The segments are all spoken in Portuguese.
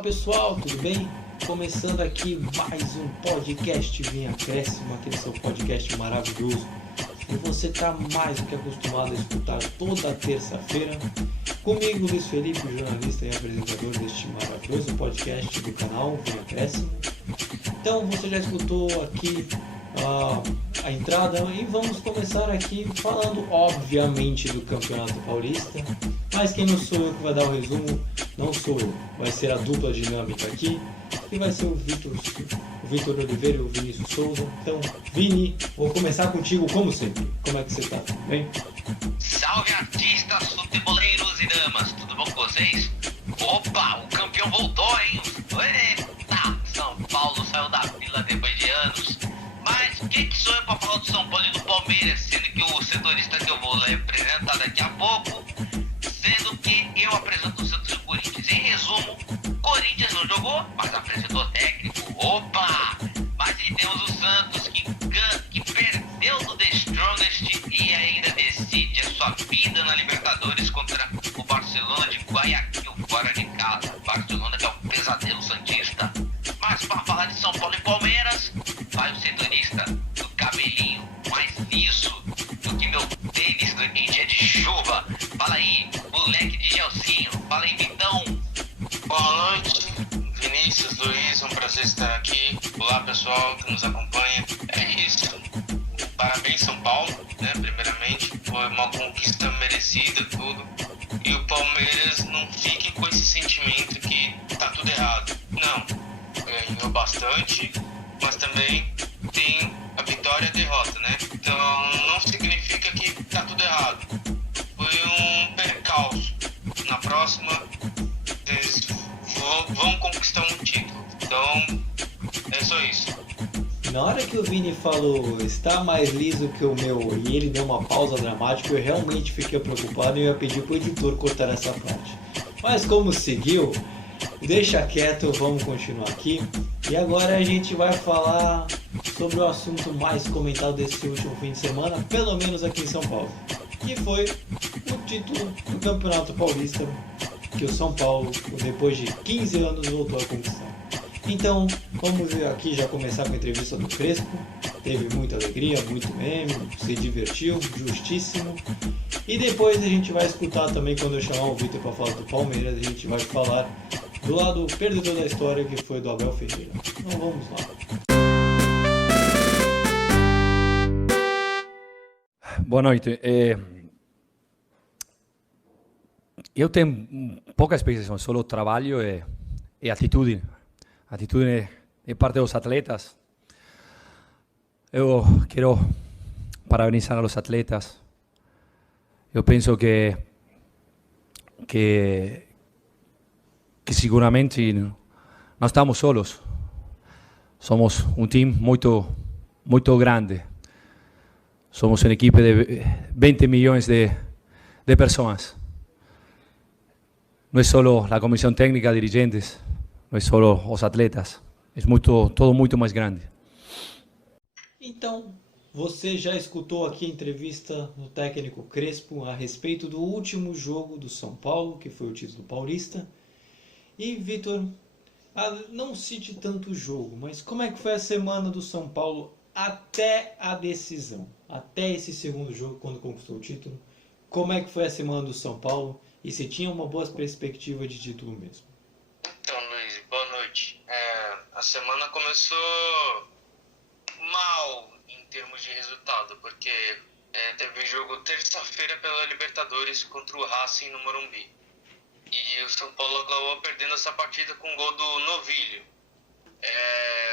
Fala pessoal, tudo bem? Começando aqui mais um podcast Vinha Acréscimo, aquele seu podcast maravilhoso. E você está mais do que acostumado a escutar toda terça-feira. Comigo, Luiz Felipe, jornalista e apresentador deste maravilhoso podcast do canal Vinha Acréscimo. Então você já escutou aqui a entrada e vamos começar aqui falando obviamente do Campeonato Paulista, mas quem não sou eu que vai dar o resumo, não sou eu, vai ser a dupla dinâmica aqui, que vai ser o Vitor Oliveira e o Vinícius Souza. Então, Vini, vou começar contigo como sempre. Como é que você tá? Tudo bem? Salve artistas, futeboleiros e damas, tudo bom com vocês? Opa, o campeão voltou, hein? Eita, São Paulo saiu da fila depois de anos. Mas quem que sou eu pra falar do São Paulo e do Palmeiras, sendo que o setorista que eu vou apresentar daqui a pouco, sendo que eu apresento o Santos e o Corinthians. Em resumo, Corinthians não jogou, mas apresentou técnico. Opa! Mas aí temos o Santos que perdeu do The Strongest e ainda decide a sua vida na Libertadores contra o Barcelona de Guayaquil, fora de casa. Barcelona que é o pesadelo santista. Mas para falar de São Paulo e Palmeiras, vai o setorista do cabelinho mais liso do que meu tênis em dia de chuva. Fala aí, moleque de Gelsinho. Fala aí, Vitão. Boa noite, Vinícius, Luiz, um prazer estar aqui. Olá pessoal que nos acompanha. É isso. Parabéns São Paulo, né? Primeiramente, foi uma conquista merecida, tudo. E o Palmeiras não fique com esse sentimento que tá tudo errado. Não, ganhou bastante, mas também tem a vitória e a derrota, né? Então não significa que tá tudo errado. Foi um percalço. Na próxima eles vão conquistar um título. Então é só isso. Na hora que o Vini falou está mais liso que o meu e ele deu uma pausa dramática, eu realmente fiquei preocupado e eu ia pedir pro editor cortar essa parte. Mas como seguiu, deixa quieto, vamos continuar aqui. E agora a gente vai falar sobre o assunto mais comentado desse último fim de semana, pelo menos aqui em São Paulo, que foi o título do Campeonato Paulista, que o São Paulo, depois de 15 anos, voltou a conquistar. Então, vamos aqui já começar com a entrevista do Crespo. Teve muita alegria, muito meme, se divertiu, justíssimo. E depois a gente vai escutar também, quando eu chamar o Vitor para falar do Palmeiras, a gente vai falar do lado perdedor da história, que foi do Abel Ferreira. Então vamos lá. Boa noite. Eu tenho pouca experiência, só trabalho e atitude. Atitude é parte dos atletas. Eu quero parabenizar os atletas. Eu penso que seguramente não estamos solos. Somos um time muito grande. Somos uma equipe de 20 milhões de pessoas. Não é só a comissão técnica, dirigentes, não é só os atletas. É todo muito mais grande. Então, você já escutou aqui a entrevista do técnico Crespo a respeito do último jogo do São Paulo, que foi o título paulista. E, Vitor, não cite tanto o jogo, mas como é que foi a semana do São Paulo até a decisão? Até esse segundo jogo, quando conquistou o título? Como é que foi a semana do São Paulo? E se tinha uma boa perspectiva de título mesmo? Então, Luiz, boa noite. A semana começou mal em termos de resultado, porque teve jogo terça-feira pela Libertadores contra o Racing no Morumbi. E o São Paulo acabou perdendo essa partida com o gol do Novilho.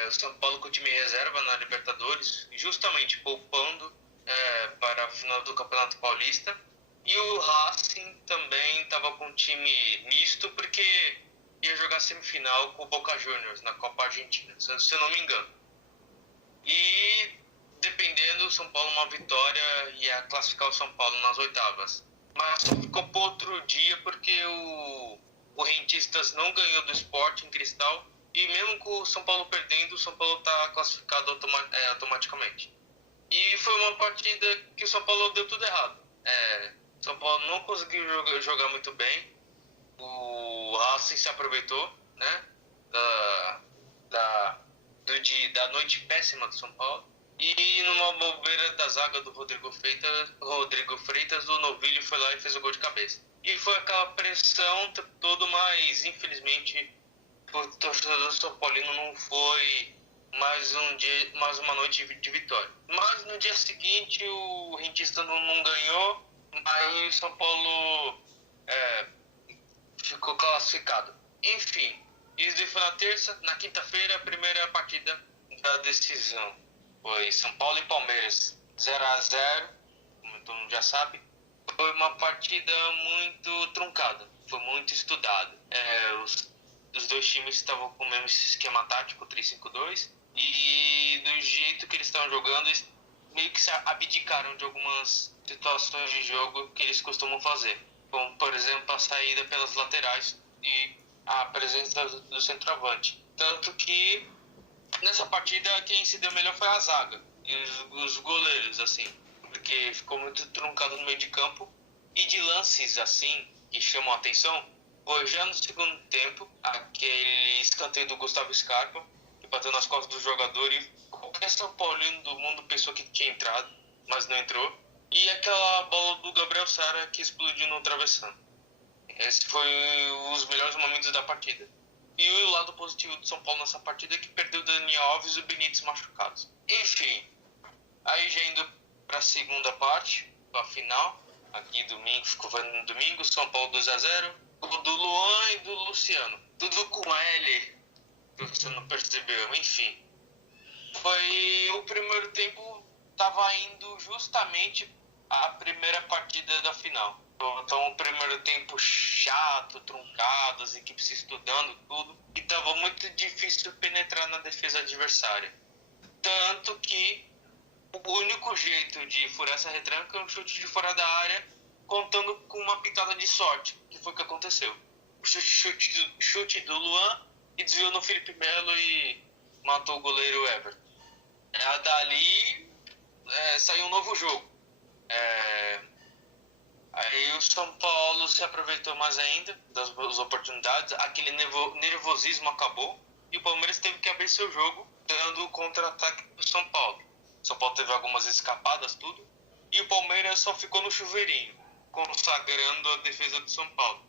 O São Paulo com o time reserva na Libertadores, justamente poupando para a final do Campeonato Paulista. E o Racing também estava com um time misto, porque ia jogar semifinal com o Boca Juniors na Copa Argentina, se eu não me engano. E dependendo, o São Paulo uma vitória ia classificar o São Paulo nas oitavas. Mas só ficou para outro dia porque o Rentistas não ganhou do Sport em Cristal. E mesmo com o São Paulo perdendo, o São Paulo está classificado automaticamente. E foi uma partida que o São Paulo deu tudo errado. O São Paulo não conseguiu jogar muito bem. O Racing se aproveitou, né? da noite péssima do São Paulo. E numa bobeira da zaga do Rodrigo Freitas, o Novilho foi lá e fez o gol de cabeça. E foi aquela pressão o tempo todo, mas infelizmente o torcedor São Paulino não foi mais uma noite de vitória. Mas no dia seguinte o Rentista não ganhou, mas o São Paulo ficou classificado. Enfim, isso foi na terça. Na quinta-feira, a primeira partida da decisão foi São Paulo e Palmeiras 0-0, como todo mundo já sabe. Foi uma partida muito truncada, foi muito estudada. Os dois times estavam com o mesmo esquema tático, 3-5-2, e do jeito que eles estavam jogando, eles meio que se abdicaram de algumas situações de jogo que eles costumam fazer, como, por exemplo, a saída pelas laterais e a presença do centroavante. Tanto que nessa partida quem se deu melhor foi a zaga e os goleiros, assim, porque ficou muito truncado no meio de campo. E de lances assim que chamam a atenção, foi já no segundo tempo aquele escanteio do Gustavo Scarpa, que bateu nas costas do jogador e qualquer São Paulino do mundo pensou que tinha entrado, mas não entrou. E aquela bola do Gabriel Sara que explodiu no travessão. Esse foi os melhores momentos da partida. E o lado positivo do São Paulo nessa partida é que perdeu o Daniel Alves e o Benítez machucados. Enfim, aí já indo para a segunda parte, para a final, aqui domingo, ficou no domingo, São Paulo 2-0, o do Luan e do Luciano. Tudo com L, você não percebeu, enfim. Foi o primeiro tempo, estava indo justamente a primeira partida da final. Então, o primeiro tempo chato, truncado, as equipes se estudando, tudo. E estava muito difícil penetrar na defesa adversária. Tanto que o único jeito de furar essa retranca é um chute de fora da área, contando com uma pitada de sorte, que foi o que aconteceu. O chute do Luan e desviou no Felipe Melo e matou o goleiro Everton. Dali saiu um novo jogo. Aí o São Paulo se aproveitou mais ainda das oportunidades, aquele nervosismo acabou e o Palmeiras teve que abrir seu jogo, dando o contra-ataque do São Paulo. O São Paulo teve algumas escapadas, tudo, e o Palmeiras só ficou no chuveirinho, consagrando a defesa do São Paulo.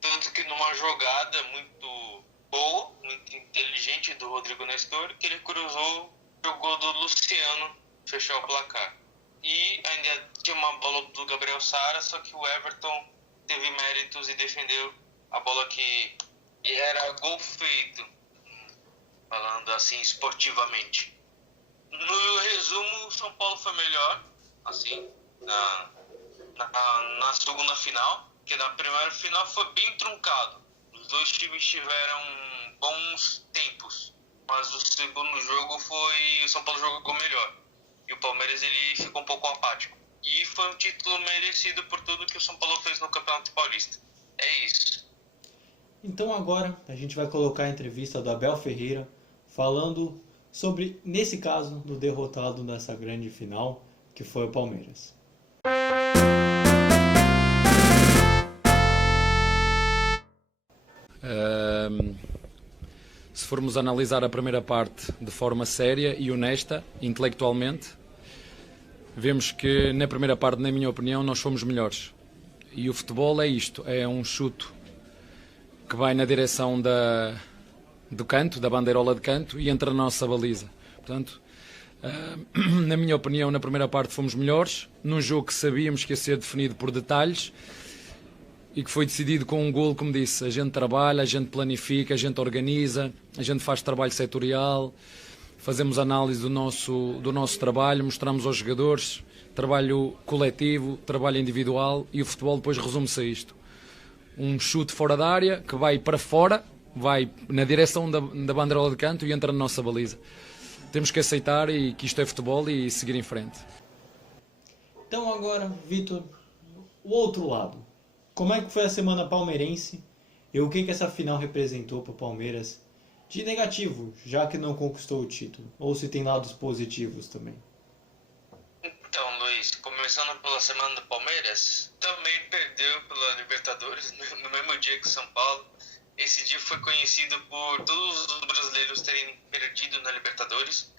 Tanto que numa jogada muito boa, muito inteligente do Rodrigo Nestor, que ele cruzou o gol do Luciano, fechou o placar. E ainda tinha uma bola do Gabriel Sara, só que o Everton teve méritos e defendeu a bola que era gol feito, falando assim esportivamente. No resumo, o São Paulo foi melhor, assim, na segunda final, que na primeira final foi bem truncado. Os dois times tiveram bons tempos, mas o segundo jogo o São Paulo jogou melhor. E o Palmeiras ele ficou um pouco apático. E foi um título merecido por tudo que o São Paulo fez no Campeonato Paulista. É isso. Então agora a gente vai colocar a entrevista do Abel Ferreira falando sobre, nesse caso, do derrotado nessa grande final, que foi o Palmeiras. Se formos analisar a primeira parte de forma séria e honesta, intelectualmente, vemos que na primeira parte, na minha opinião, nós fomos melhores. E o futebol é isto, é um chuto que vai na direção do canto, da bandeirola de canto, e entra na nossa baliza. Portanto, na minha opinião, na primeira parte fomos melhores, num jogo que sabíamos que ia ser definido por detalhes, e que foi decidido com um golo, como disse. A gente trabalha, a gente planifica, a gente organiza, a gente faz trabalho setorial, fazemos análise do nosso trabalho, mostramos aos jogadores, trabalho coletivo, trabalho individual, e o futebol depois resume-se a isto. Um chute fora da área, que vai para fora, vai na direção da bandeirola de canto e entra na nossa baliza. Temos que aceitar e que isto é futebol e seguir em frente. Então agora, Vitor, o outro lado. Como é que foi a semana palmeirense e o que essa final representou para o Palmeiras de negativo, já que não conquistou o título? Ou se tem lados positivos também? Então, Luiz, começando pela semana do Palmeiras, também perdeu pela Libertadores no mesmo dia que São Paulo. Esse dia foi conhecido por todos os brasileiros terem perdido na Libertadores.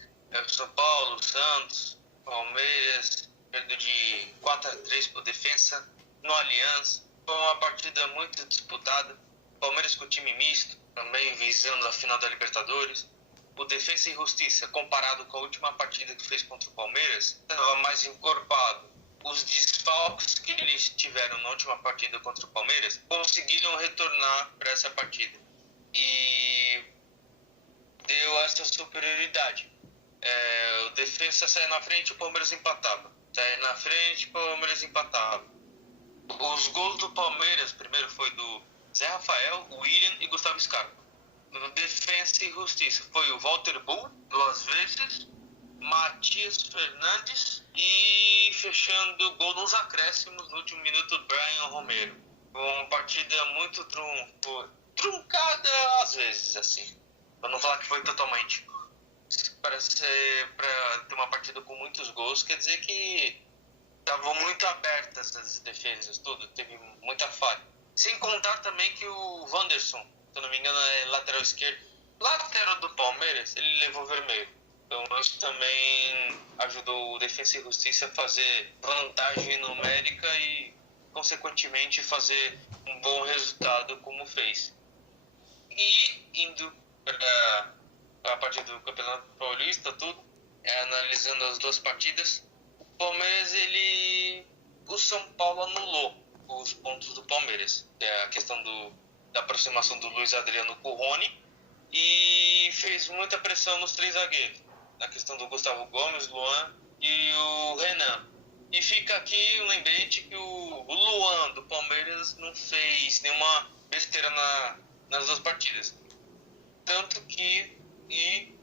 São Paulo, Santos, Palmeiras, perdeu de 4-3 por Defensa, no Allianz. Foi uma partida muito disputada. Palmeiras com time misto, também visando a final da Libertadores. O Defensa e Justiça, comparado com a última partida que fez contra o Palmeiras, estava mais encorpado. Os desfalques que eles tiveram na última partida contra o Palmeiras conseguiram retornar para essa partida. E deu essa superioridade. O Defensa saia na frente e o Palmeiras empatava. Saia na frente e o Palmeiras empatava. Os gols do Palmeiras, primeiro foi do Zé Rafael, William e Gustavo Scarpa. No Defensa e Justiça foi o Walter Bull, 2 vezes, Matias Fernandes e fechando o gol nos acréscimos no último minuto, Brian Romero. Uma partida muito truncada às vezes, assim. Pra não falar que foi totalmente. Para ter uma partida com muitos gols, quer dizer que estavam muito abertas as defesas, tudo. Teve muita falha. Sem contar também que o Wanderson, se eu não me engano, é lateral esquerdo. Lateral do Palmeiras, ele levou vermelho. Então isso também ajudou o Defensa e Justiça a fazer vantagem numérica e, consequentemente, fazer um bom resultado como fez. E indo para a partida do Campeonato Paulista, tudo, analisando as 2 partidas, o Palmeiras, o São Paulo anulou os pontos do Palmeiras. É a questão da aproximação do Luiz Adriano com o Rony e fez muita pressão nos 3 zagueiros, na questão do Gustavo Gomes, Luan e o Renan. E fica aqui um lembrete que o Luan do Palmeiras não fez nenhuma besteira nas 2 partidas. Tanto que me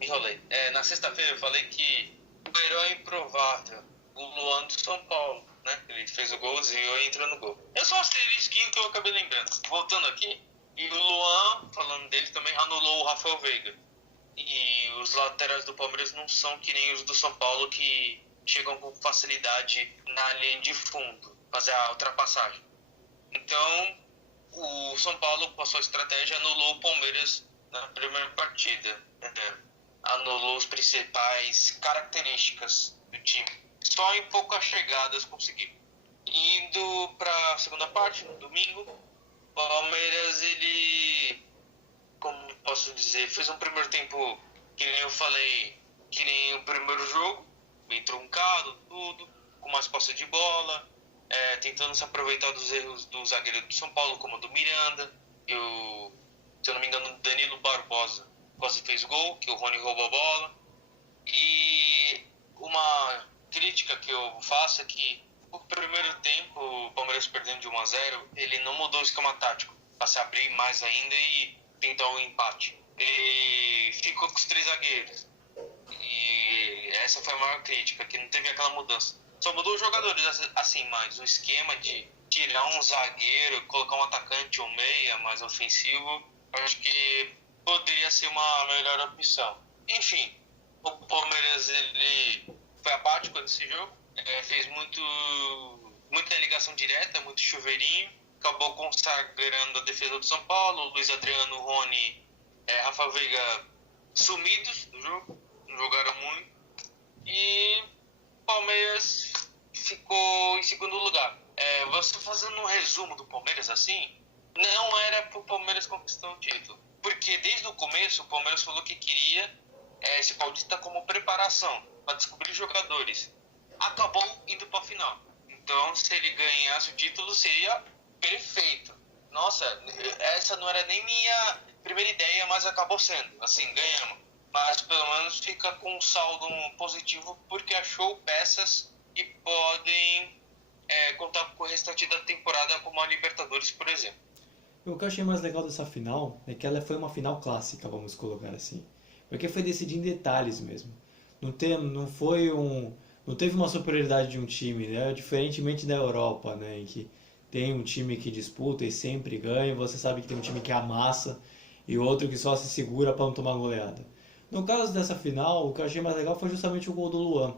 enrolei. Na sexta-feira eu falei que o herói improvável, o Luan do São Paulo, né? Ele fez o gol, desviou e entrou no gol. Eu só asterisquinho que eu acabei lembrando. Voltando aqui, e o Luan, falando dele também, anulou o Rafael Veiga. E os laterais do Palmeiras não são que nem os do São Paulo, que chegam com facilidade na linha de fundo, fazer a ultrapassagem. Então, o São Paulo passou a estratégia e anulou o Palmeiras na primeira partida. Anulou as principais características do time. Só em poucas chegadas conseguiu. Indo para a segunda parte, no domingo, o Palmeiras, ele, como posso dizer, fez um primeiro tempo, que nem eu falei, que nem o primeiro jogo, bem truncado, tudo, com mais posse de bola, tentando se aproveitar dos erros do zagueiro do São Paulo, como o do Miranda, e se eu não me engano, o Danilo Barbosa quase fez gol, que o Rony roubou a bola. E uma crítica que eu faço é que o primeiro tempo, o Palmeiras perdendo de 1-0, ele não mudou o esquema tático para se abrir mais ainda e tentar o empate. Ele ficou com os 3 zagueiros. E essa foi a maior crítica, que não teve aquela mudança. Só mudou os jogadores, assim, mas o esquema de tirar um zagueiro, colocar um atacante ou meia mais ofensivo, acho que poderia ser uma melhor opção. Enfim, o Palmeiras, ele foi apático nesse jogo, fez muita ligação direta, muito chuveirinho, acabou consagrando a defesa do São Paulo. Luiz Adriano, Rony, Rafa Veiga sumidos do jogo, não jogaram muito, e o Palmeiras ficou em segundo lugar. Você fazendo um resumo do Palmeiras assim, não era para o Palmeiras conquistar o título, porque desde o começo o Palmeiras falou que queria esse Paulista como preparação para descobrir jogadores. Acabou indo para a final. Então, se ele ganhasse o título, seria perfeito. Nossa, essa não era nem minha primeira ideia, mas acabou sendo. Assim, ganhamos. Mas pelo menos fica com um saldo positivo, porque achou peças e podem contar com o restante da temporada, como a Libertadores, por exemplo. O que eu achei mais legal dessa final é que ela foi uma final clássica, vamos colocar assim. Porque foi decidir em detalhes mesmo. Não teve uma superioridade de um time, né? Diferentemente da Europa, né? Em que tem um time que disputa e sempre ganha, você sabe que tem um time que amassa e outro que só se segura para não tomar goleada. No caso dessa final, o que eu achei mais legal foi justamente o gol do Luan.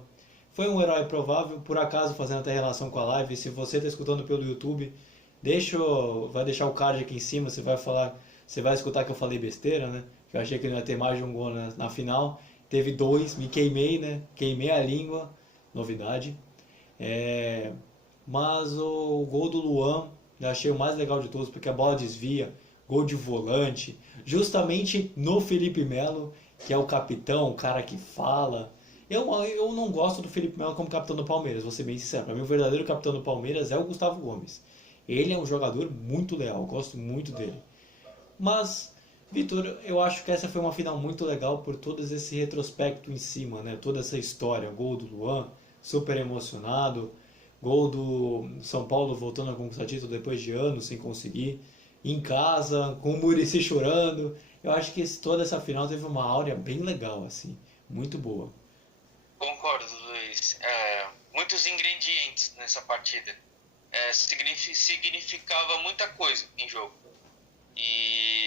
Foi um herói provável, por acaso fazendo até relação com a live. Se você está escutando pelo YouTube, Vai deixar o card aqui em cima, você vai escutar que eu falei besteira, né? Que eu achei que não ia ter mais de um gol na final. Teve 2, me queimei, né? Queimei a língua, novidade. Mas o gol do Luan eu achei o mais legal de todos, porque a bola desvia, gol de volante, justamente no Felipe Melo, que é o capitão, o cara que fala. Eu não gosto do Felipe Melo como capitão do Palmeiras, vou ser bem sincero. Para mim, o verdadeiro capitão do Palmeiras é o Gustavo Gomes. Ele é um jogador muito leal, eu gosto muito dele. Mas, Vitor, eu acho que essa foi uma final muito legal por todo esse retrospecto em cima, né? Toda essa história, gol do Luan, super emocionado, gol do São Paulo voltando a conquistar título depois de anos sem conseguir, em casa, com o Muricy chorando. Eu acho que toda essa final teve uma áurea bem legal, assim, muito boa. Concordo, Luiz. Muitos ingredientes nessa partida. Significava muita coisa em jogo. E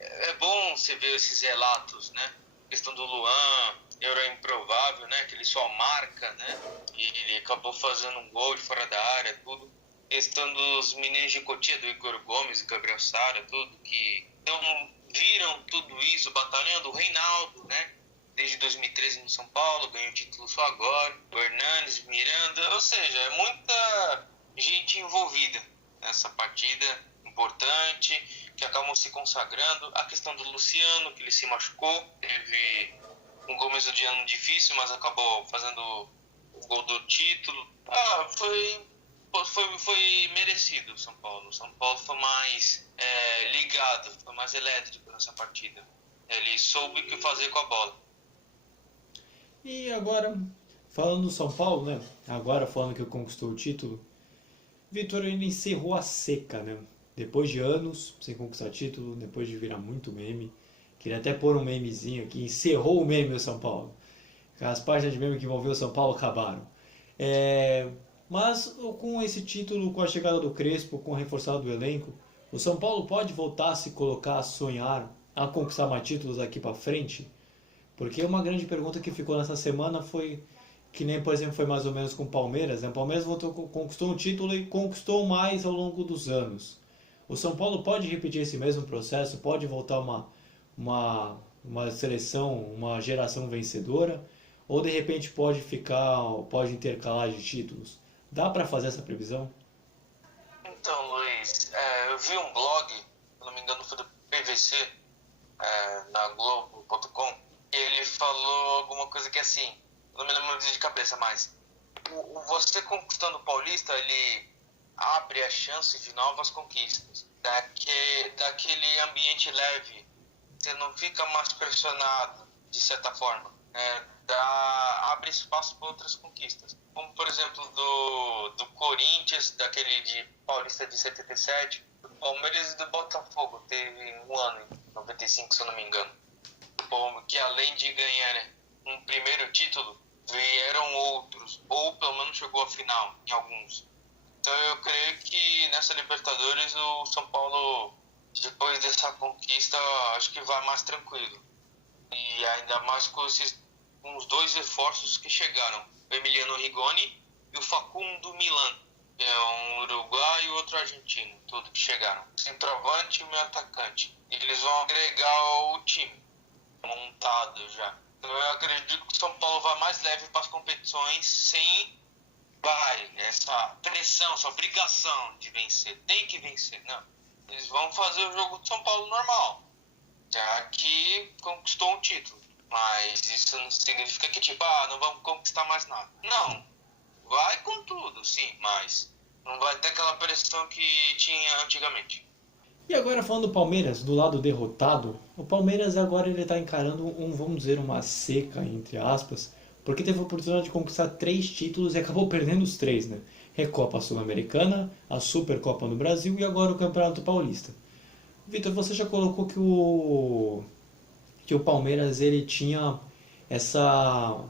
é bom você ver esses relatos, né? A questão do Luan, era improvável, né? Que ele só marca, né? E ele acabou fazendo um gol de fora da área, tudo. Questão dos meninos de Cotia, do Igor Gomes e Gabriel Sara, tudo que então, viram tudo isso, batalhando. O Reinaldo, né? Desde 2013 no São Paulo, ganhou o título só agora. O Hernanes, Miranda, ou seja, é muita gente envolvida nessa partida importante, que acabam se consagrando. A questão do Luciano, que ele se machucou, teve um começo de ano difícil, mas acabou fazendo o gol do título. Foi merecido o São Paulo. O São Paulo foi mais ligado, foi mais elétrico nessa partida. Ele soube o que fazer com a bola. E agora, falando do São Paulo, né? Agora falando que conquistou o título, Vitor, ele encerrou a seca, né? Depois de anos sem conquistar título, depois de virar muito meme. Queria até pôr um memezinho aqui, encerrou o meme do São Paulo. As páginas de meme que envolveu o São Paulo acabaram. Mas com esse título, com a chegada do Crespo, com o reforçado do elenco, o São Paulo pode voltar a se colocar, a sonhar, a conquistar mais títulos aqui para frente? Porque uma grande pergunta que ficou nessa semana foi, que nem, por exemplo, foi mais ou menos com o Palmeiras, né? O Palmeiras conquistou um título e conquistou mais ao longo dos anos. O São Paulo pode repetir esse mesmo processo? Pode voltar uma seleção, uma geração vencedora? Ou de repente pode intercalar de títulos? Dá para fazer essa previsão? Então, Luiz, eu vi um blog, se não me engano foi do PVC, na Globo.com, e ele falou alguma coisa que assim, não me lembro de cabeça mais. Você conquistando o Paulista, ele abre a chance de novas conquistas. Daquele ambiente leve, você não fica mais pressionado, de certa forma. Abre espaço para outras conquistas. Como, por exemplo, do Corinthians, daquele de Paulista de 77, do Palmeiras e do Botafogo. Teve um ano, em 95, se eu não me engano. Que além de ganhar um primeiro título, vieram outros, ou pelo menos chegou à final em alguns. Então eu creio que nessa Libertadores o São Paulo, depois dessa conquista, acho que vai mais tranquilo. E ainda mais com os 2 reforços que chegaram, o Emiliano Rigoni e o Facundo Milan, que é um uruguaio e outro argentino, tudo que chegaram. Centroavante e meio atacante. Eles vão agregar o time montado já. Então eu acredito que o São Paulo vai mais leve para as competições sem essa pressão, essa obrigação de vencer. Tem que vencer, não. Eles vão fazer o jogo do São Paulo normal, já que conquistou um título. Mas isso não significa que não vamos conquistar mais nada. Não, vai com tudo, sim, mas não vai ter aquela pressão que tinha antigamente. E agora falando do Palmeiras, do lado derrotado, o Palmeiras agora ele está encarando vamos dizer, uma seca, entre aspas, porque teve a oportunidade de conquistar 3 títulos e acabou perdendo os 3, né? Recopa Sul-Americana, a Supercopa no Brasil e agora o Campeonato Paulista. Vitor, você já colocou que o Palmeiras ele tinha essa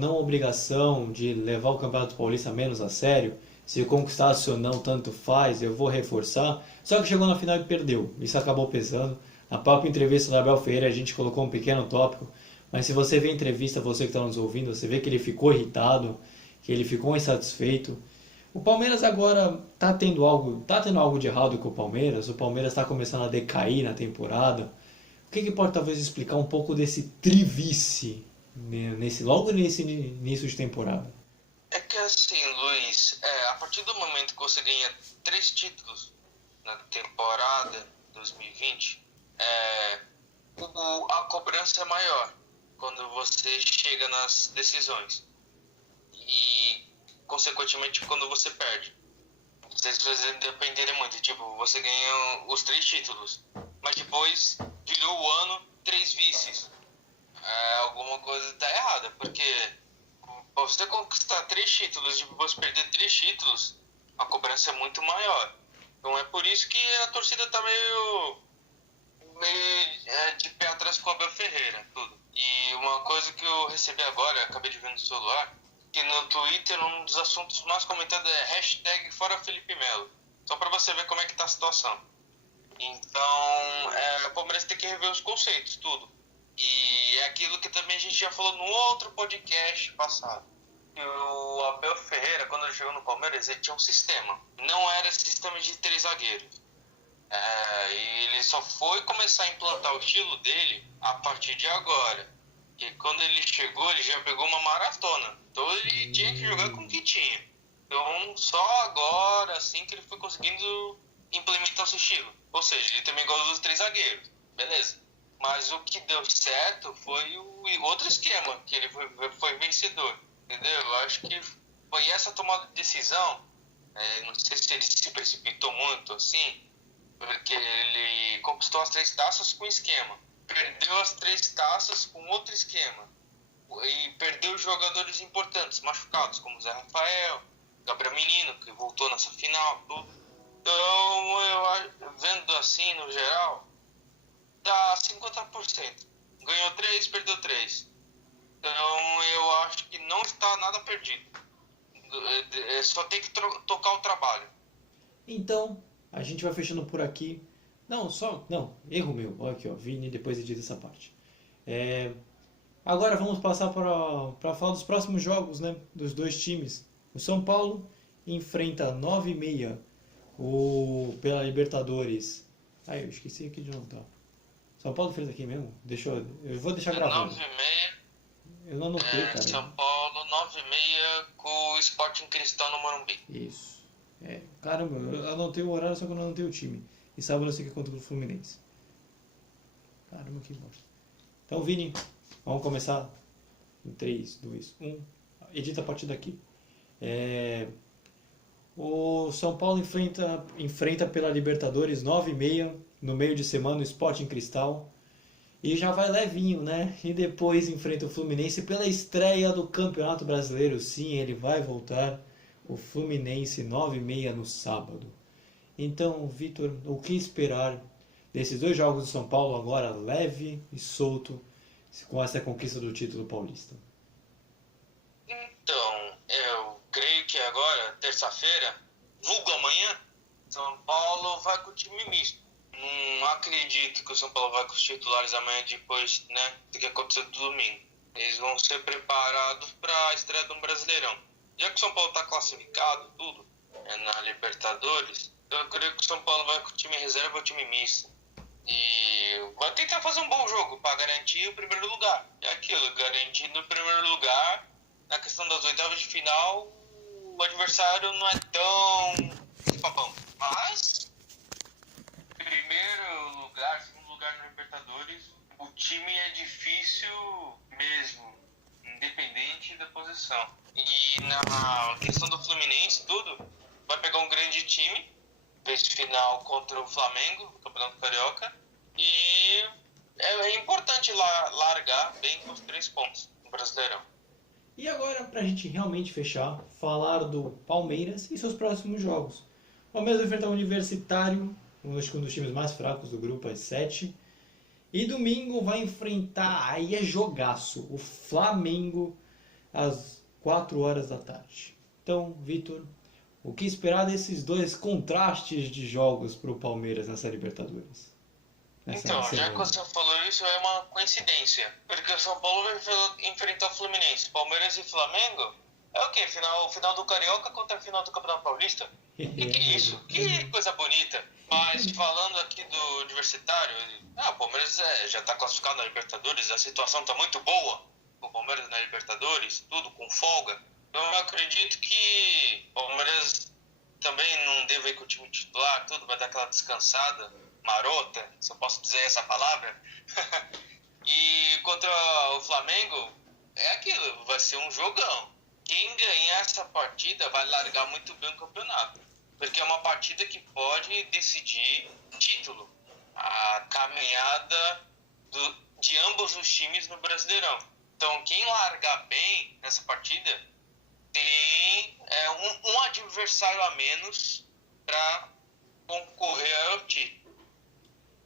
não obrigação de levar o Campeonato Paulista menos a sério, se eu conquistasse ou não, tanto faz, eu vou reforçar. Só que chegou na final e perdeu. Isso acabou pesando. Na própria entrevista do Abel Ferreira a gente colocou um pequeno tópico, mas se você vê a entrevista, você que está nos ouvindo, você vê que ele ficou irritado, que ele ficou insatisfeito. O Palmeiras agora tá tendo algo de errado com o Palmeiras tá começando a decair na temporada. O que pode talvez explicar um pouco desse trivice logo nesse início de temporada? É que assim, Luiz, a partir do momento que você ganha 3 títulos na temporada 2020, a cobrança é maior quando você chega nas decisões. E, consequentemente, quando você perde. Não sei se vocês dependerem muito. Tipo, você ganha os 3 títulos, mas depois virou o ano 3 vices. Alguma coisa tá errada, porque pra você conquistar 3 títulos e depois perder 3 títulos, a cobrança é muito maior. Então é por isso que a torcida tá meio de pé atrás com o Abel Ferreira, tudo. E uma coisa que eu recebi agora, acabei de ver no celular, que no Twitter um dos assuntos mais comentados é hashtag fora Felipe Melo. Só pra você ver como é que tá a situação. Então, o Palmeiras tem que rever os conceitos, tudo. E é aquilo que também a gente já falou no outro podcast passado. Que o Abel Ferreira, quando ele chegou no Palmeiras, ele tinha um sistema. Não era sistema de 3 zagueiros. E ele só foi começar a implantar o estilo dele a partir de agora. E quando ele chegou, ele já pegou uma maratona. Então ele tinha que jogar com o que tinha. Então só agora, assim, que ele foi conseguindo implementar o seu estilo. Ou seja, ele também gosta dos 3 zagueiros. Beleza. Mas o que deu certo foi o outro esquema, que ele foi vencedor. Entendeu? Eu acho que foi essa tomada de decisão. Não sei se ele se precipitou muito, assim, porque ele conquistou as 3 taças com esquema. Perdeu as 3 taças com outro esquema. E perdeu jogadores importantes, machucados, como o Zé Rafael, Gabriel Menino, que voltou nessa final, tudo. Então, vendo assim, no geral, dá 50%. Ganhou 3, perdeu 3. Então, eu acho que não está nada perdido. Só tem que tocar o trabalho. Então, a gente vai fechando por aqui. Não, erro meu. Olha aqui, ó, Vini, depois edita essa parte. Agora vamos passar para falar dos próximos jogos, né, dos 2 times. O São Paulo enfrenta 9h30 pela Libertadores. Eu esqueci aqui de anotar. São Paulo fez aqui mesmo? Eu vou deixar gravado. 9h30. Eu não anotei, cara. São Paulo, 9h30 com o Sporting Cristal no Morumbi. Isso. Caramba, eu anotei o horário, só que eu não anotei o time. E sábado eu sei que é contra o Fluminense. Caramba, que bosta. Então, Vini, vamos começar em 3, 2, 1. Edita a partir daqui. O São Paulo enfrenta pela Libertadores 9h30 no meio de semana o Sporting Cristal. E já vai levinho, né? E depois enfrenta o Fluminense pela estreia do Campeonato Brasileiro. Sim, ele vai voltar. O Fluminense 9h30 no sábado. Então, Vitor, o que esperar desses 2 jogos do São Paulo agora leve e solto com essa conquista do título paulista? Então, eu creio que agora, terça-feira, vulgo amanhã, São Paulo vai com o time misto. Não acredito que o São Paulo vai com os titulares amanhã depois, né, do que aconteceu no domingo. Eles vão ser preparados para a estreia do Brasileirão. Já que o São Paulo está classificado, tudo, na Libertadores, eu creio que o São Paulo vai com o time reserva ou o time misto. E vai tentar fazer um bom jogo para garantir o primeiro lugar. É aquilo, garantindo o primeiro lugar, na questão das oitavas de final, o adversário não é tão papão. Mas, primeiro lugar, segundo lugar no Libertadores, o time é difícil mesmo, independente da posição. E na questão do Fluminense, tudo, vai pegar um grande time, fez final contra o Flamengo, no Campeonato Carioca, e é importante largar bem com os 3 pontos no Brasileirão. E agora, pra gente realmente fechar, falar do Palmeiras e seus próximos jogos. O Palmeiras vai enfrentar o Universitário, um dos times mais fracos do grupo, às 7. E domingo vai enfrentar, aí é jogaço, o Flamengo, às 4 horas da tarde. Então, Vitor, o que esperar desses 2 contrastes de jogos para o Palmeiras nessa Libertadores? Então, já que você falou isso, é uma coincidência. Porque o São Paulo vai enfrentar o Fluminense. Palmeiras e Flamengo É o quê? Final do Carioca contra a final do Campeonato Paulista? Que é isso? Que coisa bonita. Mas falando aqui do Universitário, o Palmeiras já está classificado na Libertadores, a situação está muito boa. O Palmeiras na Libertadores, tudo com folga. Então eu acredito que o Palmeiras também não deve ir com o time titular, tudo vai dar aquela descansada, marota, se eu posso dizer essa palavra. E contra o Flamengo, é aquilo, vai ser um jogão. Quem ganhar essa partida vai largar muito bem o campeonato, porque é uma partida que pode decidir título, a caminhada de ambos os times no Brasileirão. Então, quem largar bem nessa partida tem um adversário a menos para concorrer ao título.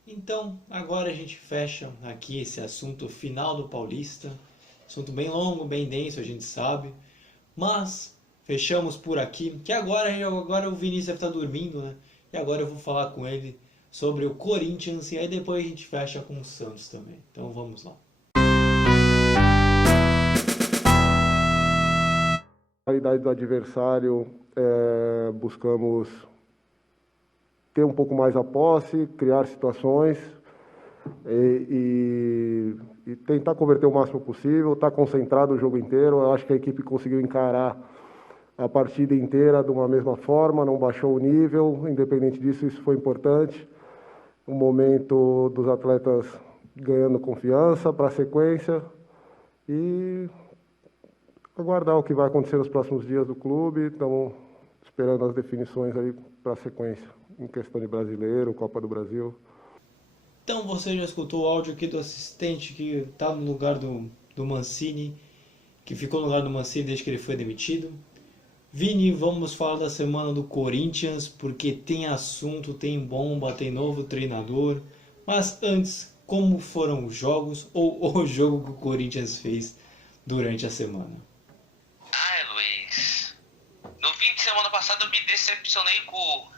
Então, agora a gente fecha aqui esse assunto final do Paulista. Assunto bem longo, bem denso, a gente sabe. Mas fechamos por aqui, que agora o Vinícius deve estar dormindo, né? E agora eu vou falar com ele sobre o Corinthians e aí depois a gente fecha com o Santos também. Então vamos lá. A idade do adversário, buscamos ter um pouco mais a posse, criar situações e tentar converter o máximo possível, estar concentrado o jogo inteiro. Eu acho que a equipe conseguiu encarar a partida inteira de uma mesma forma, não baixou o nível, independente disso, isso foi importante. O momento dos atletas ganhando confiança para a sequência e aguardar o que vai acontecer nos próximos dias do clube. Estamos esperando as definições aí para a sequência, em questão de brasileiro, Copa do Brasil. Então você já escutou o áudio aqui do assistente que está no lugar do Mancini, que ficou no lugar do Mancini desde que ele foi demitido. Vini, vamos falar da semana do Corinthians, porque tem assunto, tem bomba, tem novo treinador. Mas antes, como foram os jogos ou o jogo que o Corinthians fez durante a semana? Ai, Luiz. No fim de semana passado eu me decepcionei com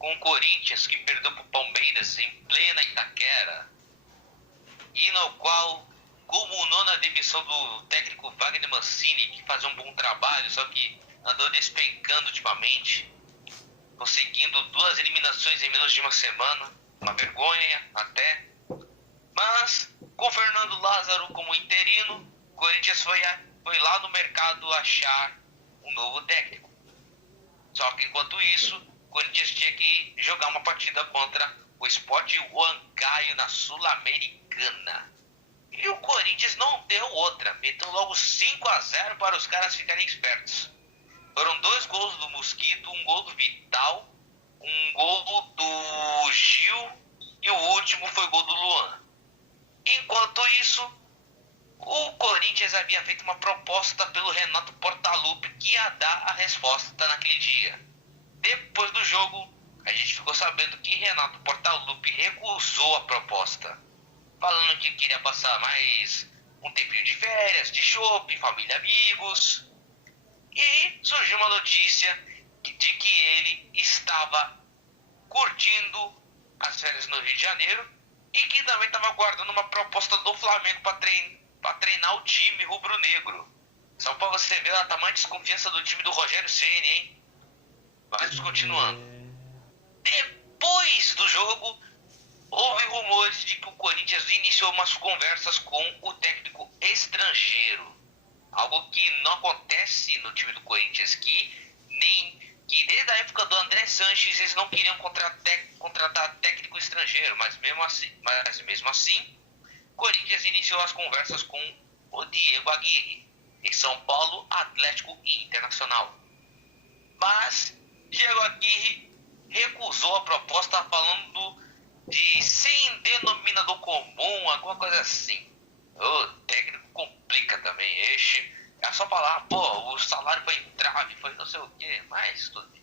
o Corinthians, que perdeu pro Palmeiras em plena Itaquera. E no qual culminou na demissão do técnico Wagner Mancini, que fazia um bom trabalho, só que andou despencando ultimamente, conseguindo 2 eliminações em menos de uma semana, uma vergonha até. Mas com Fernando Lázaro como interino, o Corinthians foi lá no mercado achar um novo técnico. Só que enquanto isso, o Corinthians tinha que jogar uma partida contra o Sport Huancayo na Sul-Americana. E o Corinthians não deu outra, meteu logo 5-0 para os caras ficarem espertos. Foram 2 gols do Mosquito, um gol do Vital, um gol do Gil e o último foi gol do Luan. Enquanto isso, o Corinthians havia feito uma proposta pelo Renato Portaluppi que ia dar a resposta naquele dia. Depois do jogo, a gente ficou sabendo que Renato Portaluppi recusou a proposta, falando que queria passar mais um tempinho de férias, de shopping, família, amigos. E surgiu uma notícia de que ele estava curtindo as férias no Rio de Janeiro e que também estava aguardando uma proposta do Flamengo para treinar o time rubro-negro. Só para você ver a tamanha desconfiança do time do Rogério Ceni, hein? Mas continuando. Depois do jogo, houve rumores de que o Corinthians iniciou umas conversas com o técnico estrangeiro. Algo que não acontece no time do Corinthians, que desde a época do André Sanches eles não queriam contratar técnico estrangeiro, mas mesmo assim, o Corinthians iniciou as conversas com o Diego Aguirre, em São Paulo, Atlético e Internacional. Mas Diego Aguirre recusou a proposta falando de sem denominador comum, alguma coisa assim. O técnico complica também, é só falar, o salário foi entrave, foi não sei o que, mas tudo bem.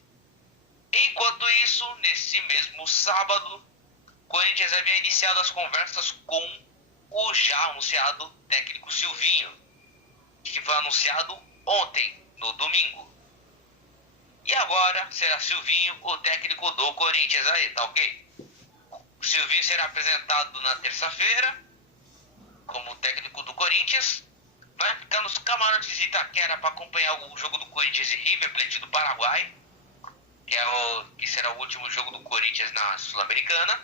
Enquanto isso, nesse mesmo sábado, o Corinthians havia iniciado as conversas com o já anunciado técnico Silvinho, que foi anunciado ontem, no domingo. E agora será Silvinho o técnico do Corinthians aí, tá ok? O Silvinho será apresentado na terça-feira como técnico do Corinthians, vai ficar nos camarotes de Itaquera que era para acompanhar o jogo do Corinthians e River Plate do Paraguai, que será o último jogo do Corinthians na Sul-Americana,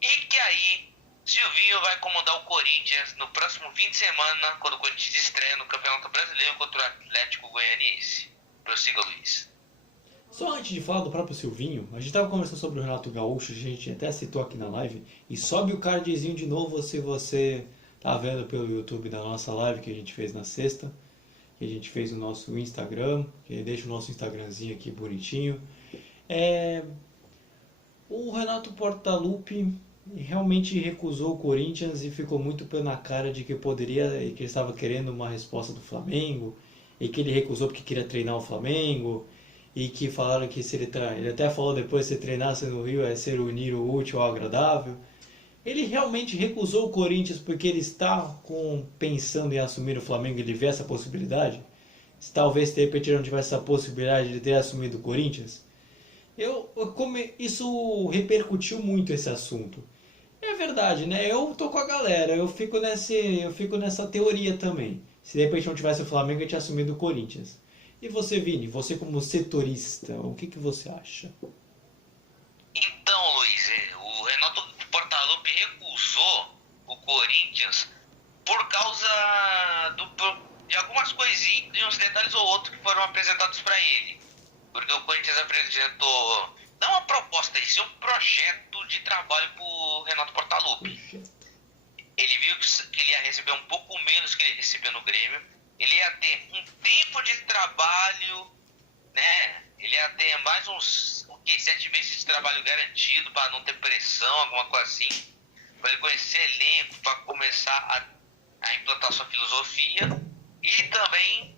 e que aí Silvinho vai comandar o Corinthians no próximo fim de semana, quando o Corinthians estreia no Campeonato Brasileiro contra o Atlético Goianiense. Prossiga, Luiz. Só antes de falar do próprio Silvinho, a gente estava conversando sobre o Renato Gaúcho, a gente até citou aqui na live, e sobe o cardzinho de novo se você tá vendo pelo YouTube da nossa live que a gente fez na sexta, que a gente fez no nosso Instagram, que deixa o nosso Instagramzinho aqui bonitinho. O Renato Portaluppi realmente recusou o Corinthians e ficou muito pé na cara de que poderia, que ele estava querendo uma resposta do Flamengo, e que ele recusou porque queria treinar o Flamengo, e que falaram que se ele até falou depois que se treinasse no Rio é ser unir o útil ao agradável. Ele realmente recusou o Corinthians porque ele está pensando em assumir o Flamengo e ele vê essa possibilidade? Se talvez de repente não tivesse essa possibilidade de ter assumido o Corinthians? Isso repercutiu muito esse assunto. É verdade, né? Eu tô com a galera, eu fico nessa teoria também. Se de repente não tivesse o Flamengo, eu tinha assumido o Corinthians. E você, Vini, você como setorista, o que você acha? Então, Luiz, o Renato Portaluppi recusou o Corinthians por causa de algumas coisinhas, de uns detalhes ou outros que foram apresentados para ele. Porque o Corinthians apresentou, não uma proposta, e sim um projeto de trabalho para o Renato Portaluppi. Ele viu que ele ia receber um pouco menos que ele recebeu no Grêmio. Ele ia ter um tempo de trabalho, né? Ele ia ter mais uns 7 meses de trabalho garantido para não ter pressão, alguma coisa assim. Para ele conhecer elenco, para começar a implantar sua filosofia. E também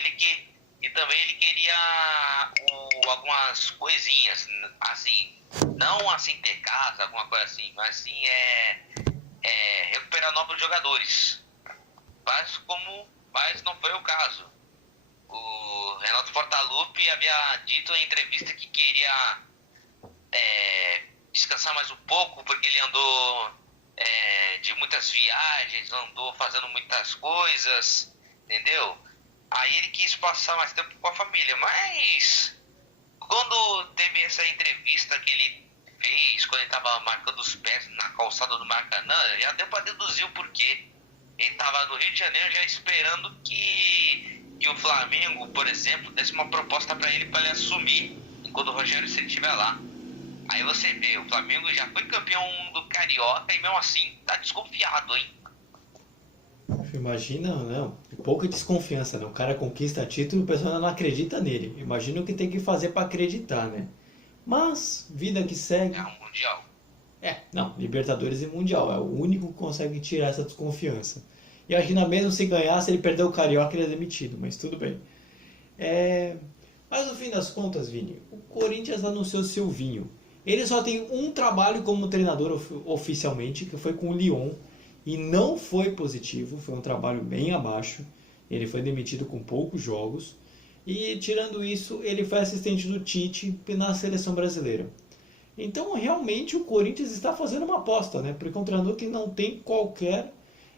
ele queria algumas coisinhas, assim, não assim ter casa, alguma coisa assim, mas sim recuperar novos jogadores. Mas não foi o caso. O Renato Portaluppi havia dito em entrevista que queria descansar mais um pouco, porque ele andou de muitas viagens, andou fazendo muitas coisas, entendeu? Aí ele quis passar mais tempo com a família, mas quando teve essa entrevista que ele fez, quando ele estava marcando os pés na calçada do Maracanã, já deu para deduzir o porquê. Ele estava no Rio de Janeiro já esperando que o Flamengo, por exemplo, desse uma proposta para ele assumir enquanto o Rogério Ceni estiver lá. Aí você vê, o Flamengo já foi campeão do Carioca e mesmo assim tá desconfiado, hein? Imagina, não, pouca desconfiança, né? O cara conquista título e o pessoal não acredita nele. Imagina o que tem que fazer para acreditar, né? Mas, vida que segue. É um Mundial. Não, Libertadores e Mundial, é o único que consegue tirar essa desconfiança. E imagina mesmo se ganhasse, ele perdeu o Carioca, ele é demitido, mas tudo bem. Mas no fim das contas, Vini, o Corinthians anunciou Silvinho. Ele só tem um trabalho como treinador oficialmente, que foi com o Lyon, e não foi positivo, foi um trabalho bem abaixo. Ele foi demitido com poucos jogos, e tirando isso, ele foi assistente do Tite na seleção brasileira. Então, realmente, o Corinthians está fazendo uma aposta, né? Porque é um treinador que não tem qualquer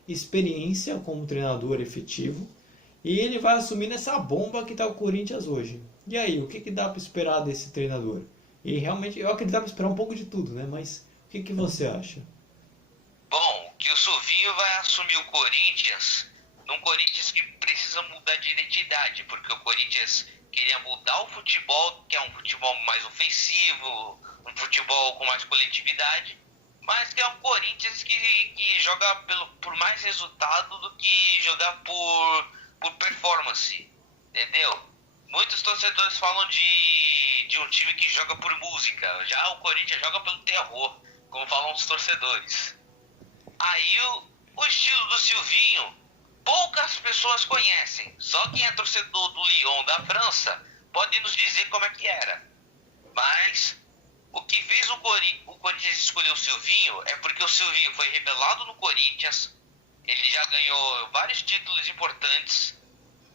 experiência como treinador efetivo. E ele vai assumir essa bomba que está o Corinthians hoje. E aí, o que dá para esperar desse treinador? E realmente, eu acredito que esperar um pouco de tudo, né? Mas o que você acha? Bom, que o Silvinho vai assumir o Corinthians, num Corinthians que precisa mudar de identidade, porque o Corinthians queria mudar o futebol, que é um futebol mais ofensivo, um futebol com mais coletividade, mas que é um Corinthians que joga por mais resultado do que jogar por performance, entendeu? Muitos torcedores falam de um time que joga por música, já o Corinthians joga pelo terror, como falam os torcedores. Aí o estilo do Silvinho, poucas pessoas conhecem, só quem é torcedor do Lyon da França pode nos dizer como é que era. Mas o que fez o Corinthians escolher o Silvinho é porque o Silvinho foi revelado no Corinthians, ele já ganhou vários títulos importantes,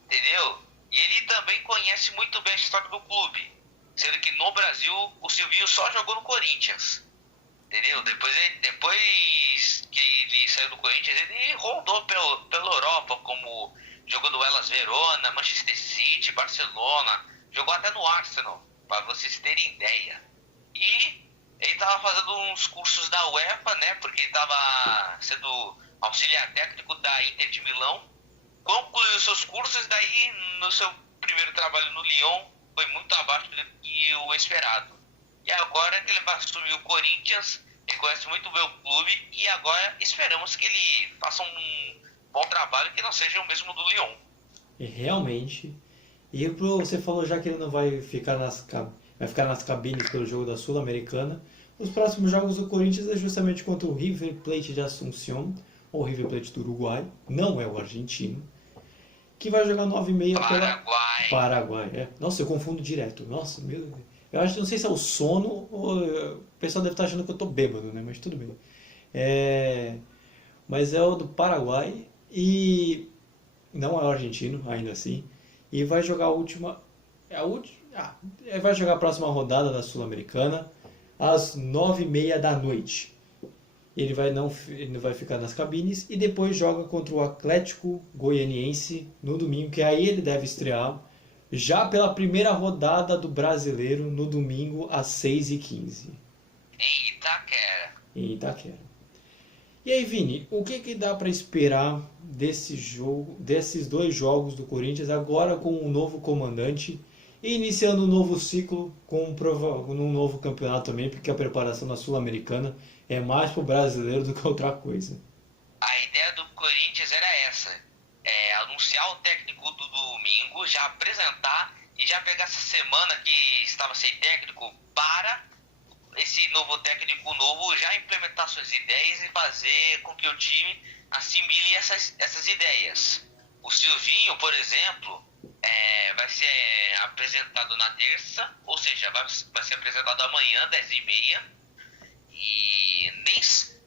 entendeu? E ele também conhece muito bem a história do clube, sendo que no Brasil o Silvinho só jogou no Corinthians, entendeu? Depois que ele saiu do Corinthians, ele rodou pela Europa como jogou no Hellas Verona, Manchester City, Barcelona, jogou até no Arsenal, para vocês terem ideia. E ele estava fazendo uns cursos da UEFA, né, porque ele estava sendo auxiliar técnico da Inter de Milão. Concluiu seus cursos, daí no seu primeiro trabalho no Lyon foi muito abaixo do que o esperado. E agora que ele vai assumir o Corinthians, ele conhece muito bem o clube e agora esperamos que ele faça um bom trabalho que não seja o mesmo do Lyon. E realmente. E você falou já que ele não vai ficar vai ficar nas cabines pelo jogo da Sul-Americana. Os próximos jogos do Corinthians é justamente contra o River Plate de Assunción, ou River Plate do Uruguai, não é o argentino, que vai jogar 9h30 pela Paraguai. É. Nossa, eu confundo direto. Nossa, meu Deus. Eu acho, não sei se é o sono ou o pessoal deve estar achando que eu tô bêbado, né? Mas tudo bem. Mas é o do Paraguai e não é o argentino, ainda assim. E vai jogar vai jogar a próxima rodada da Sul-Americana às 9h30 da noite. Ele não vai ficar nas cabines e depois joga contra o Atlético Goianiense no domingo, que aí ele deve estrear já pela primeira rodada do Brasileiro no domingo às 6h15. Em Itaquera. E aí, Vini, o que dá para esperar desses dois jogos do Corinthians agora com um novo comandante e iniciando um novo ciclo com um novo campeonato também, porque a preparação da Sul-Americana é mais pro brasileiro do que outra coisa. A ideia do Corinthians era essa, anunciar o técnico do domingo, já apresentar e já pegar essa semana que estava sem técnico para esse novo técnico novo já implementar suas ideias e fazer com que o time assimile essas ideias. O Silvinho, por exemplo, vai ser apresentado na terça, ou seja, vai ser apresentado amanhã, 10h30, e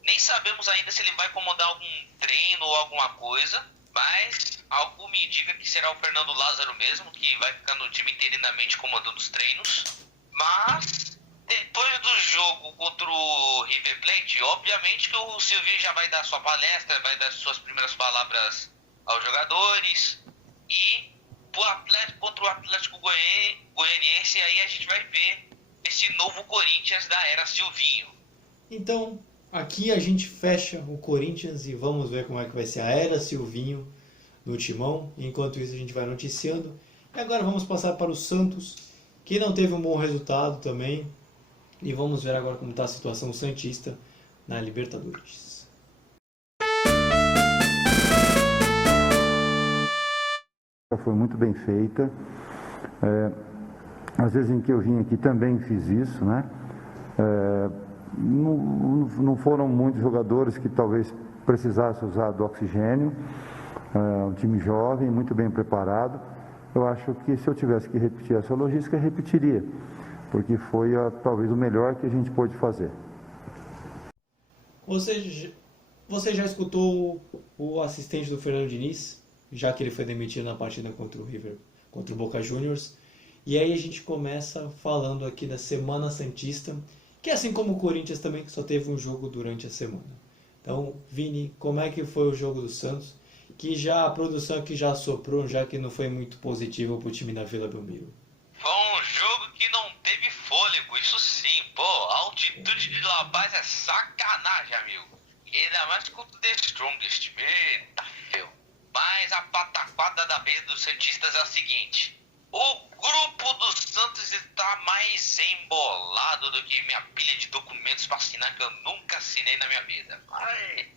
nem sabemos ainda se ele vai comandar algum treino ou alguma coisa, mas algo me indica que será o Fernando Lázaro mesmo, que vai ficar no time interinamente comandando os treinos. Mas depois do jogo contra o River Plate, obviamente que o Silvinho já vai dar sua palestra, vai dar suas primeiras palavras aos jogadores, e contra o Atlético Goianiense, aí a gente vai ver esse novo Corinthians da era Silvinho. Então, aqui a gente fecha o Corinthians e vamos ver como é que vai ser a era Silvinho no timão. Enquanto isso a gente vai noticiando. E agora vamos passar para o Santos, que não teve um bom resultado também. E vamos ver agora como está a situação santista na Libertadores. Foi muito bem feita. Às vezes em que eu vim aqui também fiz isso, né? Não foram muitos jogadores que talvez precisassem usar do oxigênio. Um time jovem, muito bem preparado. Eu acho que se eu tivesse que repetir essa logística, eu repetiria, porque foi talvez o melhor que a gente pôde fazer. Você já escutou o assistente do Fernando Diniz, já que ele foi demitido na partida contra o River, contra o Boca Juniors? E aí a gente começa falando aqui da Semana Santista, que assim como o Corinthians também, que só teve um jogo durante a semana. Então, Vini, como é que foi o jogo do Santos? Que já a produção aqui já soprou, já que não foi muito positivo pro time da Vila Belmiro. Foi um jogo que não teve fôlego, isso sim. Pô, a altitude de La Paz é sacanagem, amigo. E ainda mais contra o The Strongest. Eita, feio. Mas a pataquada da vez dos Santistas é a seguinte. O grupo do Santos está mais embolado do que minha pilha de documentos para assinar que eu nunca assinei na minha vida. Mas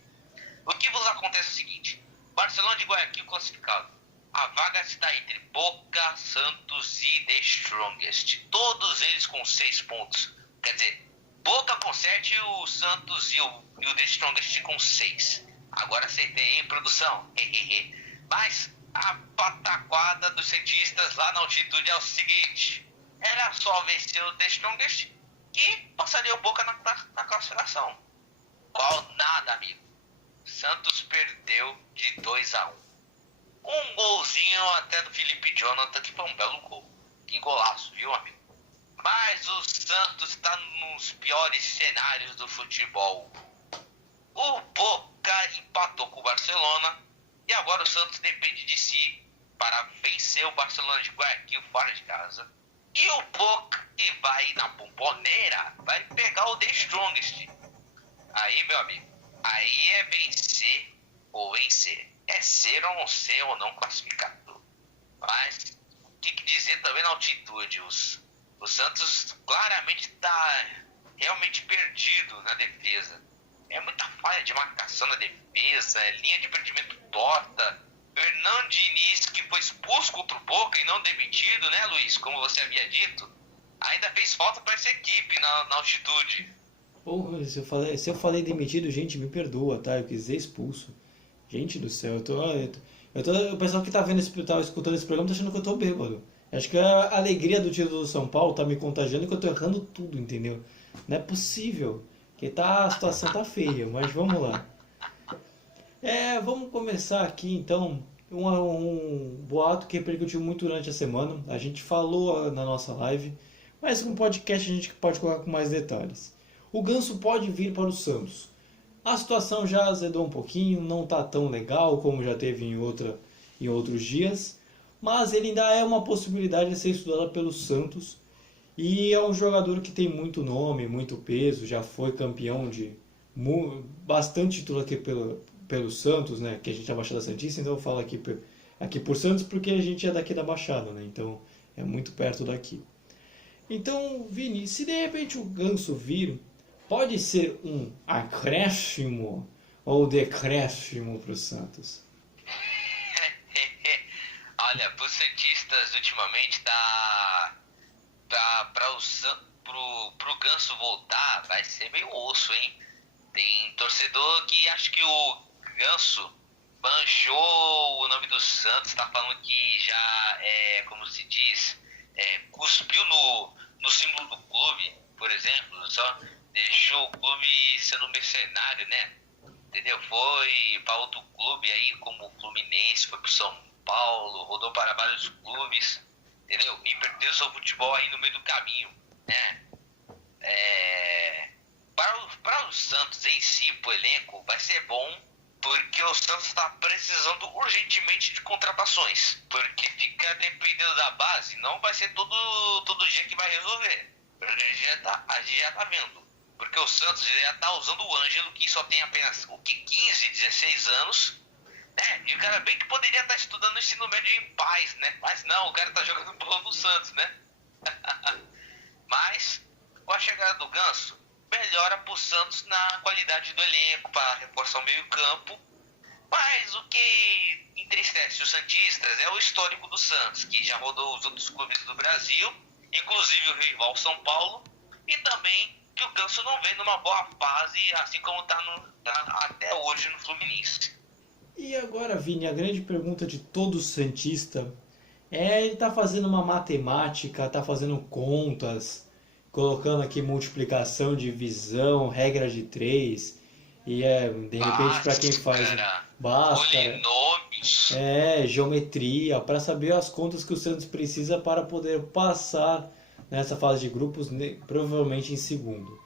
o que vos acontece é o seguinte. Barcelona de Guayaquil classificado. A vaga está entre Boca, Santos e The Strongest. Todos eles com 6 pontos. Quer dizer, Boca com 7 e o Santos e o The Strongest com 6. Agora acertei, hein, produção? Mas a pataquada dos cientistas lá na altitude é o seguinte. Era só vencer o The Strongest que passaria o Boca na classificação. Qual nada, amigo. Santos perdeu de 2-1. Um golzinho até do Felipe Jonathan, que foi um belo gol. Que golaço, viu, amigo? Mas o Santos está nos piores cenários do futebol. O Boca empatou com o Barcelona E agora o Santos depende de si para vencer o Barcelona de Guayaquil fora de casa. E o Boca, que vai na Bombonera, vai pegar o The Strongest. Aí, meu amigo, aí é vencer ou vencer. É ser ou não ser ou não classificado. Mas o que dizer também na altitude? O Santos claramente está realmente perdido na defesa. É muita falha de marcação na defesa, é linha de impedimento torta. Fernando Diniz, que foi expulso contra o Boca e não demitido, né, Luiz? Como você havia dito, ainda fez falta para essa equipe na altitude. Porra, se eu falei demitido, gente, me perdoa, tá? Eu quis dizer expulso. Gente do céu, o pessoal que tá escutando esse programa tá achando que eu tô bêbado. Acho que a alegria do título do São Paulo tá me contagiando e que eu tô errando tudo, entendeu? Não é possível. Porque a situação tá feia, mas vamos lá. Vamos começar aqui então um boato que repercutiu muito durante a semana. A gente falou na nossa live, mas no podcast a gente pode colocar com mais detalhes. O Ganso pode vir para o Santos. A situação já azedou um pouquinho, não tá tão legal como já teve em outros dias, mas ele ainda é uma possibilidade de ser estudada pelo Santos. E é um jogador que tem muito nome, muito peso, já foi campeão de bastante título aqui pelo Santos, né? Que a gente é a Baixada Santista, então eu falo aqui por Santos porque a gente é daqui da Baixada, né? Então é muito perto daqui. Então, Vini, se de repente o Ganso vir, pode ser um acréscimo ou decréscimo para o Santos? Olha, para os Santistas ultimamente pro Ganso voltar vai ser meio osso, hein? Tem torcedor que acha que o Ganso manchou o nome do Santos, tá falando que já como se diz, cuspiu no símbolo do clube, por exemplo, só deixou o clube sendo mercenário, né? Entendeu? Foi para outro clube aí, como o Fluminense, foi pro São Paulo, rodou para vários clubes, entendeu? E perdeu seu futebol aí no meio do caminho, né? Para o Santos em si, pro elenco, vai ser bom, porque o Santos está precisando urgentemente de contratações, porque ficar dependendo da base não vai ser todo dia que vai resolver, porque a gente já tá vendo, porque o Santos já tá usando o Ângelo, que só tem apenas 15, 16 anos, né? E o cara bem que poderia estar estudando o ensino médio em paz, né? Mas não, o cara tá jogando bola no Santos, né? Mas com a chegada do Ganso, melhora pro Santos na qualidade do elenco, para reforçar o meio-campo. Mas o que entristece os santistas é o histórico do Santos, que já rodou os outros clubes do Brasil, inclusive o rival São Paulo, e também que o Ganso não vem numa boa fase, assim como tá até hoje no Fluminense. E agora, Vini, a grande pergunta de todo santista ele tá fazendo uma matemática, tá fazendo contas, colocando aqui multiplicação, divisão, regra de 3, e de repente para quem faz Bhaskara, polinômios, geometria, para saber as contas que o Santos precisa para poder passar nessa fase de grupos, provavelmente em segundo.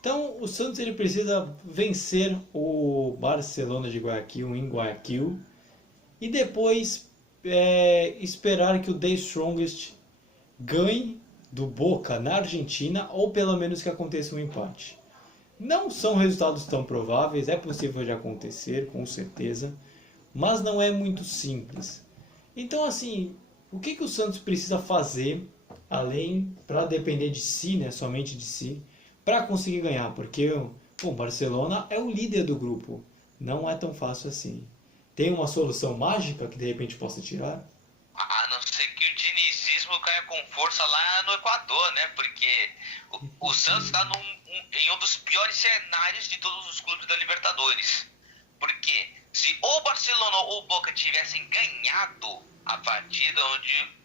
Então o Santos ele precisa vencer o Barcelona de Guayaquil em Guayaquil e depois esperar que o The Strongest ganhe do Boca na Argentina, ou pelo menos que aconteça um empate. Não são resultados tão prováveis, é possível de acontecer, com certeza, mas não é muito simples. Então, assim, o que o Santos precisa fazer, além, para depender de si, né, somente de si, para conseguir ganhar? Porque o Barcelona é o líder do grupo, não é tão fácil assim. Tem uma solução mágica que de repente possa tirar? A não ser que o dinizismo caia com força lá no Equador, né? Porque o Santos está em um dos piores cenários de todos os clubes da Libertadores. Porque se o Barcelona ou o Boca tivessem ganhado a partida onde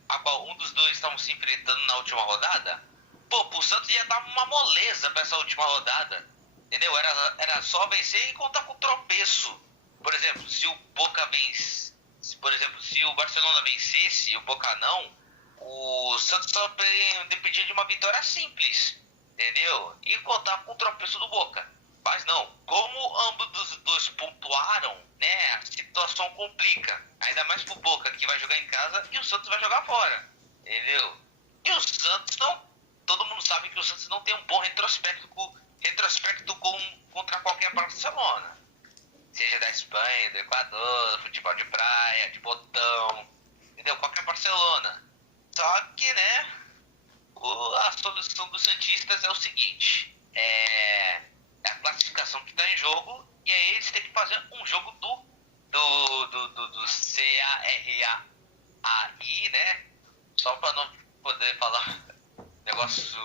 um dos dois estavam se enfrentando na última rodada, o Santos ia dar uma moleza para essa última rodada. Entendeu? Era só vencer e contar com tropeço. Por exemplo, se o Boca vence, por exemplo, se o Barcelona vencesse e o Boca não, o Santos só dependia de uma vitória simples, entendeu? E contar com o tropeço do Boca. Mas não, como ambos os dois pontuaram, né, a situação complica. Ainda mais pro Boca, que vai jogar em casa e o Santos vai jogar fora. Entendeu? E o Santos não... Todo mundo sabe que o Santos não tem um bom retrospecto contra qualquer Barcelona. Seja da Espanha, do Equador, futebol de praia, de botão, entendeu? Qualquer Barcelona. Só que, né, a solução dos santistas é o seguinte, é a classificação que está em jogo, e aí eles têm que fazer um jogo do CARAI, né? Só para não poder falar negócio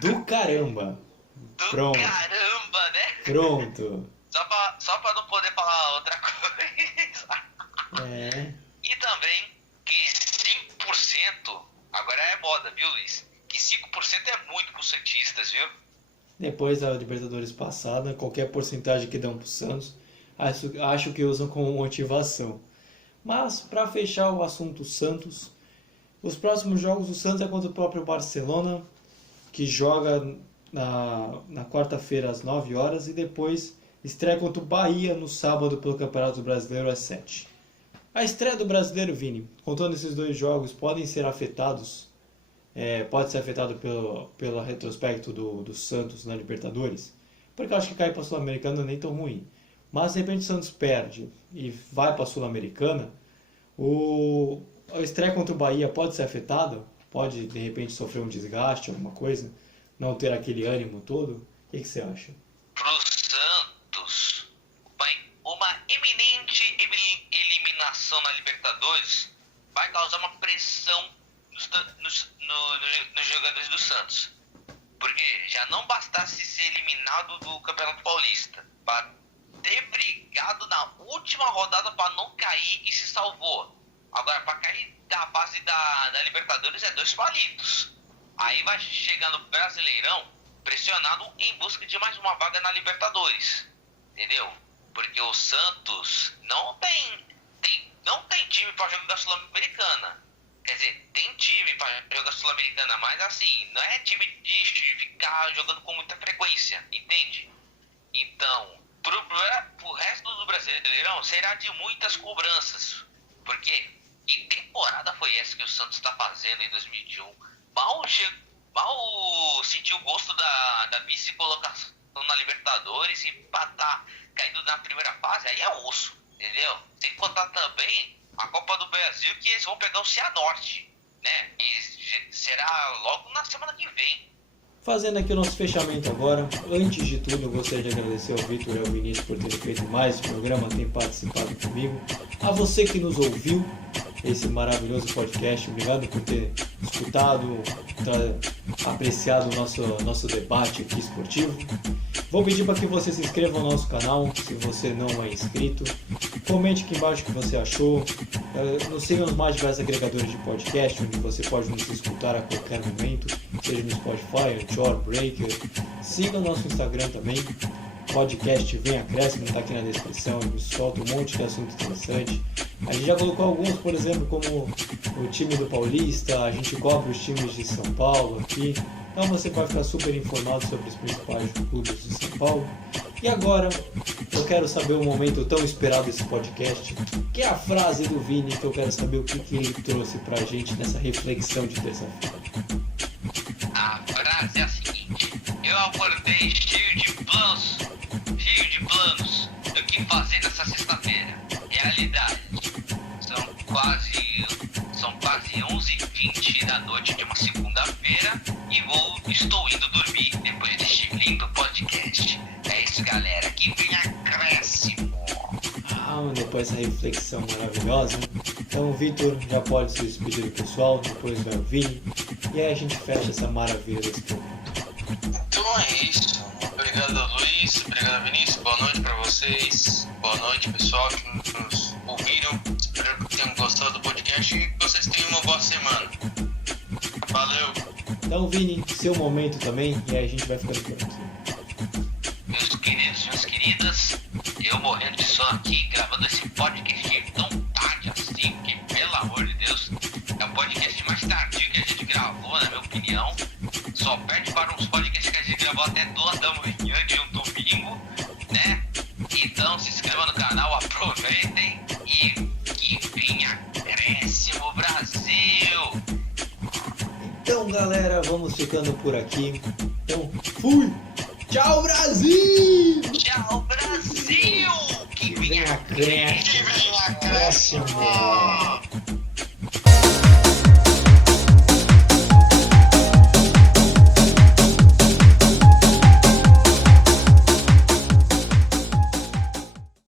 Do caramba. do Pronto. caramba, né? Pronto. Só pra não poder falar outra coisa. É. E também que 5%, agora é moda, viu, Luiz? Que 5% é muito pros santistas, viu? Depois da Libertadores passada, qualquer porcentagem que dão pro Santos, acho que usam como motivação. Mas, para fechar o assunto Santos, os próximos jogos do Santos é contra o próprio Barcelona, que joga na quarta-feira às 9 horas e depois estreia contra o Bahia no sábado pelo Campeonato Brasileiro às 7. A estreia do Brasileiro, Vini, contando esses dois jogos, podem ser afetados, pode ser afetado pelo retrospecto do Santos na Libertadores, porque eu acho que cair para a Sul-Americana não é nem tão ruim. Mas de repente o Santos perde e vai para a Sul-Americana, a estreia contra o Bahia pode ser afetada, pode de repente sofrer um desgaste, alguma coisa, não ter aquele ânimo todo. O que você acha? Pro Santos, uma iminente eliminação na Libertadores vai causar uma pressão nos jogadores do Santos. Porque já não bastasse ser eliminado do Campeonato Paulista, para ter brigado na última rodada para não cair e se salvou. Agora, para cair da fase da Libertadores é 2 palitos. Aí vai chegar no Brasileirão pressionado em busca de mais uma vaga na Libertadores. Entendeu? Porque o Santos não tem time para jogar Sul-Americana. Quer dizer, tem time para jogar Sul-Americana, mas assim, não é time de ficar jogando com muita frequência, entende? Então, pro resto do Brasileirão será de muitas cobranças. Porque que temporada foi essa que o Santos está fazendo em 2021? Mal sentiu o gosto da vice-colocação na Libertadores e tá caindo na primeira fase, aí é osso, entendeu? Sem contar também a Copa do Brasil, que eles vão pegar o Cianorte, né? E será logo na semana que vem. Fazendo aqui o nosso fechamento agora, antes de tudo eu gostaria de agradecer ao Vitor e ao Vinícius por terem feito mais esse programa, terem participado comigo. A você que nos ouviu, esse maravilhoso podcast, obrigado por ter escutado, apreciado o nosso debate aqui esportivo. Vou pedir para que você se inscreva no nosso canal, se você não é inscrito. Comente aqui embaixo o que você achou. Nos siga nos mais diversos agregadores de podcast, onde você pode nos escutar a qualquer momento, seja no Spotify, Anchor, Breaker. Siga o nosso Instagram também. Podcast Vem Acréscimo, está aqui na descrição, ele solta um monte de assunto interessante. A gente já colocou alguns, por exemplo, como o time do Paulista, a gente cobre os times de São Paulo aqui. Então você vai ficar super informado sobre os principais clubes de São Paulo. E agora, eu quero saber o momento tão esperado desse podcast, que é a frase do Vini, que eu quero saber o que ele trouxe pra gente nessa reflexão de terça-feira. A frase é a seguinte: eu acordei cheio de planos do que fazer nessa sexta-feira. Realidade, são quase 11h20 da noite de uma segunda-feira e estou indo dormir depois deste lindo podcast. É isso, galera, que vem acréscimo. Depois dessa reflexão maravilhosa, então o Vitor já pode se despedir do pessoal, depois vai o Vini, e aí a gente fecha essa maravilha desse programa. Então é isso. Obrigado, Luiz. Obrigado, Vinícius. Boa noite pra vocês. Boa noite, pessoal que nos ouviram. Espero que tenham gostado do podcast e que vocês tenham uma boa semana. Valeu. Então, Vini, seu momento também, e aí a gente vai ficando por aqui. Meus queridos, minhas queridas, eu morrendo de sono aqui, gravando esse podcast tão tarde assim, que pelo amor de Deus, é o podcast mais tardio que a gente gravou, na minha opinião. Só perde para uns podcasts que a gente gravou até 2 da manhã de Então, galera, vamos ficando por aqui. Então, fui! Tchau, Brasil! Tchau, Brasil! Que Vem venha acréscimo! Que venha Acréscimo! acréscimo!